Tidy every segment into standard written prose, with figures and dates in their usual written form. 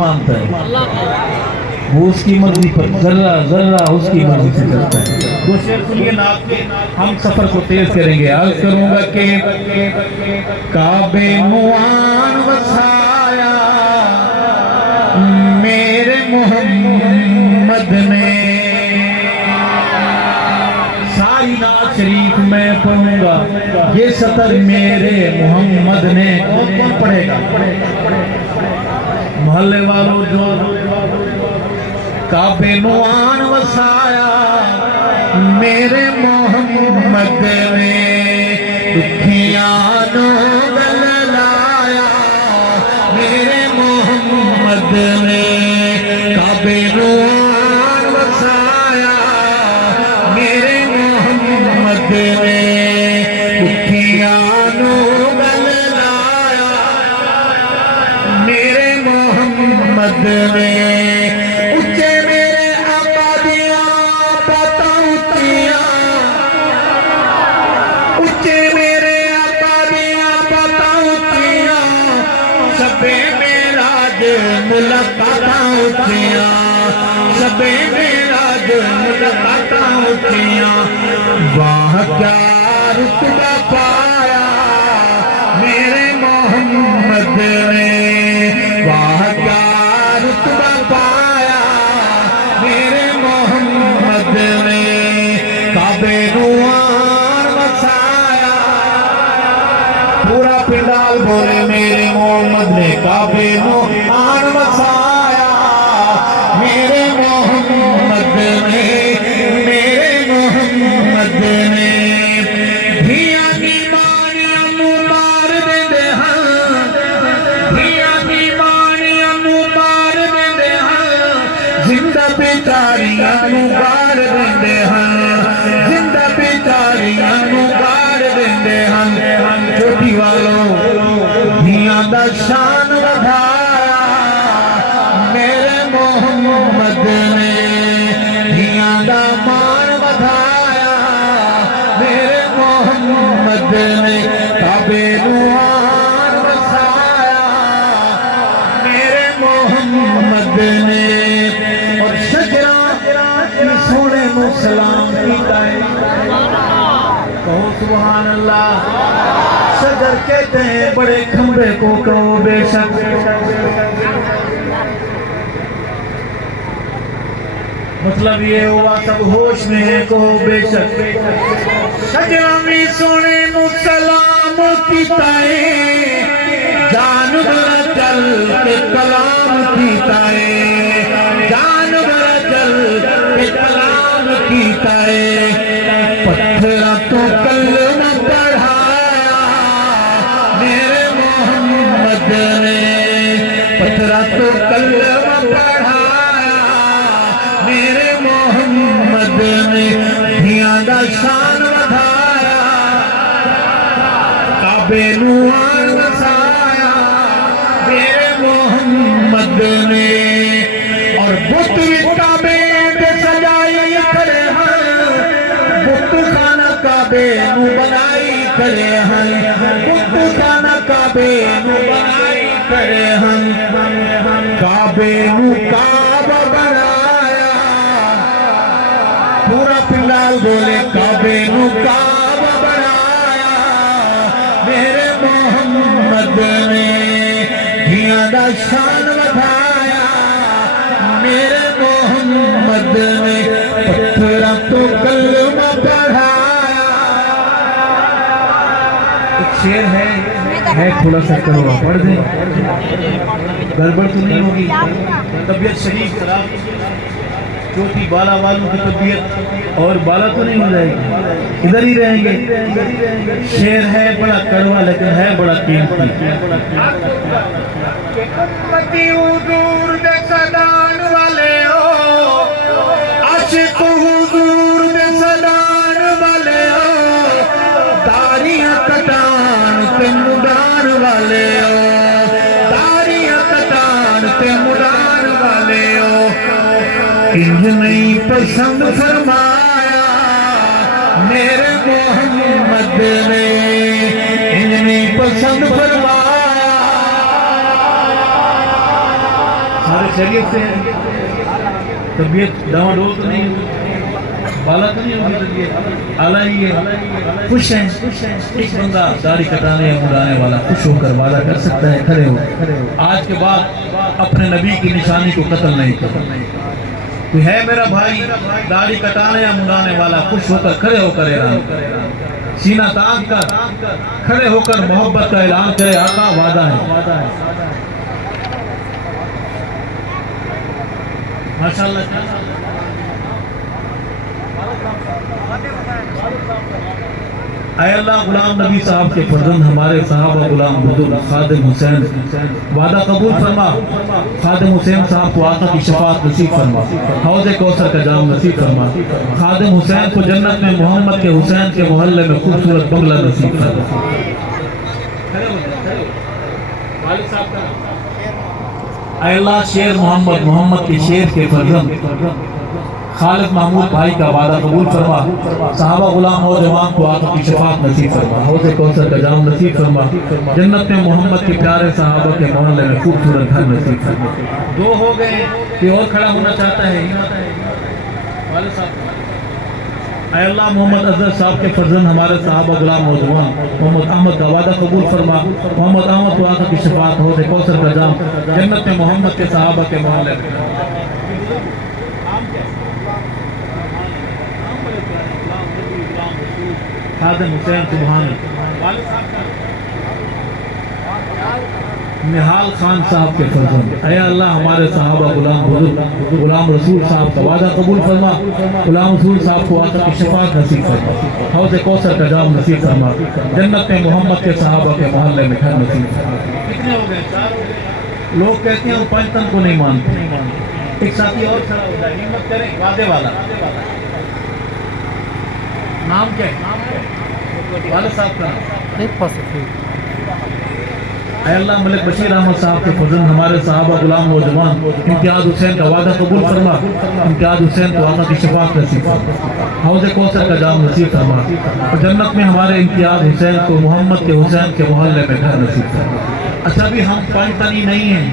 مانتا ہے وہ اس کی مرضی پر ذرہ ذرہ اس کی مرضی سے کرتا ہے. وہ شعر سنیے نعت کے ہم سفر کو تیز کریں گے. عرض کروں گا کہ کعبے نوان وسایا میرے محمد نے. ساری نعت شریف میں پڑھوں گا یہ سطر میرے محمد نے. کون پڑھے گا؟ محلے والوں جو کعبے نوان وسایا میرے محمد نے دکھیاں نو گل لایا میرے محمد نے. کعبے نوان وسایا میرے محمد نے دکھیاں نو گل لایا میرے محمد نے. ملاقاتاں اٹھیاں شبِ معراج ملاقاتاں اٹھیاں. واہ کیا رتبہ پایا میرے محمد نے. واہ کیا رتبہ پایا میرے محمد نے. کعبے نوان وسایا پورا پنڈال بولے میرے محمد نے. کعبے نوان وسایا میرے محمد نے میرے محمد نے. دھیاں بیماریاں نو مار دیندے ہاں دھیاں بیماریاں نو مار دیندے ہاں زندہ بیچاریاں نو گار دیندے ہاں زندہ بیچاریاں نو گار دیندے ہاں. چوٹی والوں دھیاں دا شان ودھایا میرے محمد نے. دھیاں دا مان ودھایا میرے محمد نے. کعبے نوان وسایا میرے محمد نے. اور شجرہ سونے نو سلام کیتا ہے. کہو سبحان اللہ. شجر کہتے ہیں بڑے کھمبے کو کہو بے شک. مطلب یہ ہوا سب ہوش میں ہے کہو بے شک. شجرہ میں سونے نو سلام کیتا ہے جانور چل کے کلام کیتا ہے جانور چل کے کلام کیتا ہے. پتھراں تو کلمہ پڑھایا میرے محمد نے. پتھراں تو کلمہ پڑھایا میرے محمد نے. دھیاں دا شان ودھایا کعبے نوان وسایا میرے محمد نے. اور بت بھی کعبے دے سجائی کھڑے ہیں بت خانہ کعبے نو بنائی کھڑے ہیں بت خانہ کعبے نو بنائی کھڑے ہیں. کعبے نو کعبہ بنایا پورا پنڈال بولے کعبے نو کعبہ بنایا میرے محمد نے. دھیاں دا شان ودھایا میرے محمد نے. پتھراں تو کلمہ پڑھایا. ایک شعر ہے تھوڑا سا کرو پڑھ دیں گڑبڑ تو نہیں ہوگی. طبیعت شریف خراب چوٹی بالا والوں کی طبیعت اور بالا تو نہیں ہو جائے گی ادھر ہی رہیں گے. شعر ہے بڑا کڑوا لیکن ہے بڑا قیمتی. امتی حضور دے صدان والے ہو عاشق حضور دے صدان والے ہو داڑیاں کٹان تے مڈان والے ہو داڑیاں کٹان تے مڈان والے ہو. انج نہیں پسند فرمایا میرے محمد نے. انج نہیں پسند فرمایا سارے خیریت سے ہیں؟ طبیعت ڈاواڈول تو نہیں ہوگی؟ بالا تو نہیں ہوگی طبیعت؟ اعلیٰ ہی ہے؟ خوش ہیں؟ ایک بندہ داڑھی کٹانے یا مڑانے والا خوش ہو کر وعدہ کر سکتا ہے کھڑے ہو آج کے بعد اپنے نبی کی نشانی کو قتل نہیں کرتا؟ کوئی ہے میرا بھائی داڑھی کٹانے یا مڑانے والا خوش ہو کر کھڑے ہو کر اعلان کرے، سینہ تان کر کھڑے ہو کر محبت کا اعلان کرے، آقا وعدہ ہے۔ ماشاءاللہ۔ اے اللہ غلام نبی صاحب کے فرزند ہمارے صحابہ غلام بزرگ خادم حسین وعدہ قبول فرما، خادم حسین صاحب کو آقا کی شفاعت نصیب فرما، حوض کوثر کا جام نصیب فرما، خادم حسین کو جنت میں محمد کے حسین کے محلے میں خوبصورت بنگلہ نصیب فرما۔ اے اللہ شیر محمد کے شیر کے فرزند خالد محمود بھائی کا وعدہ قبول فرما، صحابہ غلام نوجوان کو آقا کی شفاعت نصیب فرما، حوض کوثر کا جام نصیب فرما، جنت میں محمد کے پیارے صحابہ کے محلے میں خوبصورت گھر نصیب فرما۔ دو ہو گئے، کوئی اور کھڑا ہونا چاہتا ہے؟ والد صاحب۔ اے اللہ محمد اظہر صاحب کے فرزند ہمارے صحابہ غلام نوجوان محمد احمد کا وعدہ قبول فرما، محمد احمد کو آقا کی شفاعت، حوض کوثر کا جام، جنت میں محمد کے صحابہ کے محلے میں۔ خادم حسین سبحان نحال خان صاحب کے فرزند اے اللہ ہمارے صحابہ غلام بزرگ غلام رسول صاحب کا وعدہ قبول فرما، غلام رسول صاحب کو آقا کی شفاعت نصیب فرما، حوض کوثر کا جام نصیب فرما، جنت میں محمد کے صحابہ کے محلے میں گھر نصیب فرما۔ کتنے ہو گئے؟ لوگ کہتے ہیں ہم پنجتن کو نہیں مانتے۔ ایک ساتھی اور کھڑا ہو جائے، ہمت کریں، وعدے والا نام کیا ہے؟ والد صاحب کا نام؟ اے اللہ ملک بشیر احمد صاحب کے فرزند ہمارے صحابہ غلام نوجوان امتیاز حسین کا وعدہ قبول فرما، امتیاز حسین کو آقا کی شفاعت نصیب فرما، حوض کوثر کا جام نصیب فرما، اور جنت میں ہمارے امتیاز حسین کو محمد کے حسین کے محلے میں گھر نصیب فرما۔ اچھا بھی ہم پنجتنی نہیں ہیں،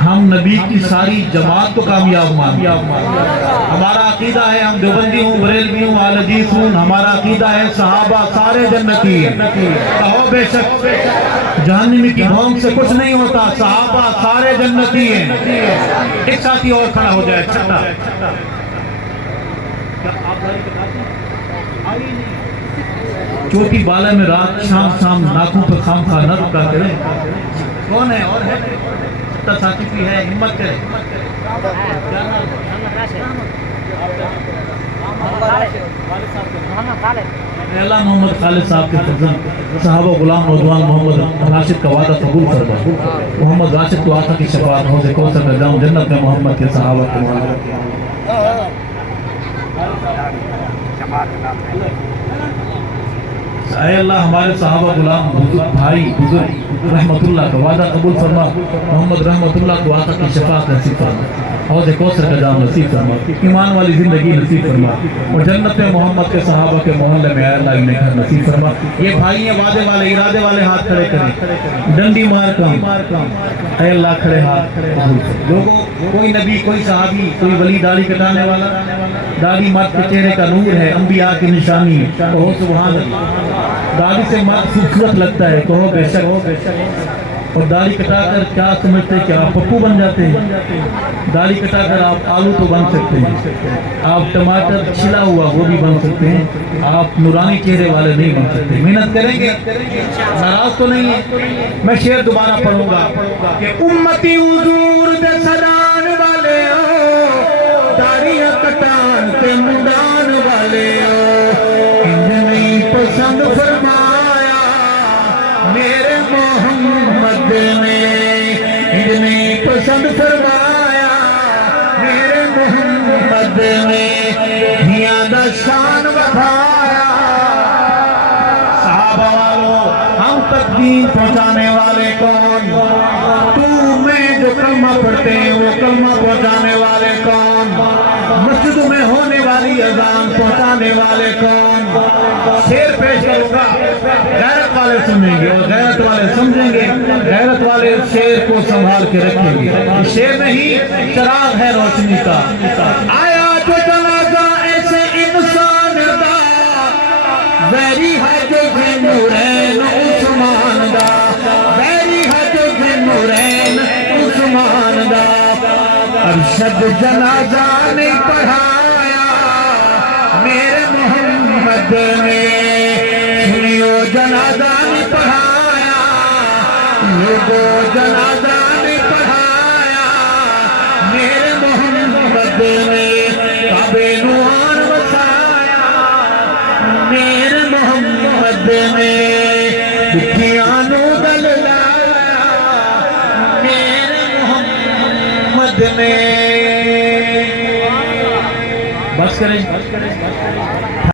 ہم نبی کی ساری جماعت کو کامیاب مانتے ہیں۔ ہمارا عقیدہ ہے، ہم دیوبندی ہوں، بریلوی ہوں، اہل حدیث ہوں، ہمارا عقیدہ ہے صحابہ سارے جنتی ہیں۔ کہو بے شک جہنمی کی بھونک سے کچھ نہیں ہوتا، صحابہ سارے جنتی ہیں۔ ایک ساتھی اور کھڑا ہو جائے، چھٹا۔ چوٹی بالے میں رات شام ناکوں پر خام خواہ نہ رکا کریں۔ کون ہے اور ہے؟ ساتھی بھی ہے، ہمت کرے۔ اے اللہ محمد خالد صاحب کے فرزند صحابہ غلام نوجوان محمد راشد کا وعدہ قبول فرما، محمد راشد کو آقا کی شفاعت، حوض کوثر کا جام، جنت میں محمد کے صحابہ کے محلے۔ اے اللہ ہمارے صحابہ غلام بھائی بزرگ رحمت اللہ کا وعدہ قبول فرما، محمد رحمت اللہ کو آقا کی شفاعت نصیب فرما، حوض کوثر کا جام نصیب فرما، ایمان والی زندگی نصیب فرما، اور جنت میں محمد کے صحابہ کے محلے میں اے اللہ انہیں گھر نصیب فرما۔ یہ بھائی ہیں وعدے والے، ارادے والے، ہاتھ کھڑے کریں، ڈنڈی مار کام۔ اے اللہ کھڑے ہاتھ لوگوں، کوئی نبی، کوئی صحابی، کوئی ولی داڑھی کٹانے والا، داڑھی مرد کے چہرے کا نور ہے، انبیاء کی نشانی ہے، کہو سبحان اللہ۔ داڑھی سے مرد خوبصورت لگتا ہے، کہو بے شک۔ اور داڑھی کٹا کر کیا سمجھتے ہیں کہ آپ پپو بن جاتے ہیں؟ داڑھی کٹا کر آپ آلو تو بن سکتے ہیں، آپ ٹماٹر چھلا ہوا وہ بھی بن سکتے ہیں، آپ نورانی چہرے والے نہیں بن سکتے۔ محنت کریں گے، ناراض تو نہیں ہے؟ میں شعر دوبارہ پڑھوں گا کہ امتی حضور دے سدان والے ہو، داڑھیاں کٹان تے مڈان والے ہو، انج نہیں پسند فرمایا میرے محمد نے، انج نہیں پسند فرمایا میرے محمد نے، دھیاں دا شان بڑھایا۔ صحابہ والوں، ہم تک دین پہنچانے والے کون؟ تو میں جو کلمہ پڑھتے ہیں وہ کلمہ پہنچانے والے کون؟ مسجد میں ہونے والی اذان پہنچانے والے کون؟ شیر پیش کروں گا غیرت والے سنیں گے اور غیرت والے سمجھیں گے، غیرت والے شیر کو سنبھال کے رکھیں گے. شیر نہیں، چراغ ہے روشنی کا. آیا جو جنازہ ایسے انسان دا، ویری ہے جو نورین عثمان دا، ویری ہے جو نورین عثمان دا. ارشد جنازہ نہیں پڑھایا میرے محمد نے، سنیو جنازہ نہیں پڑھایا، لوگو جنازہ نہیں پڑھایا میرے محمد نے. کعبے نوان وسایا میرے محمد نے، دکھیاں نو گل لایا میرے محمد نے. بس کریں.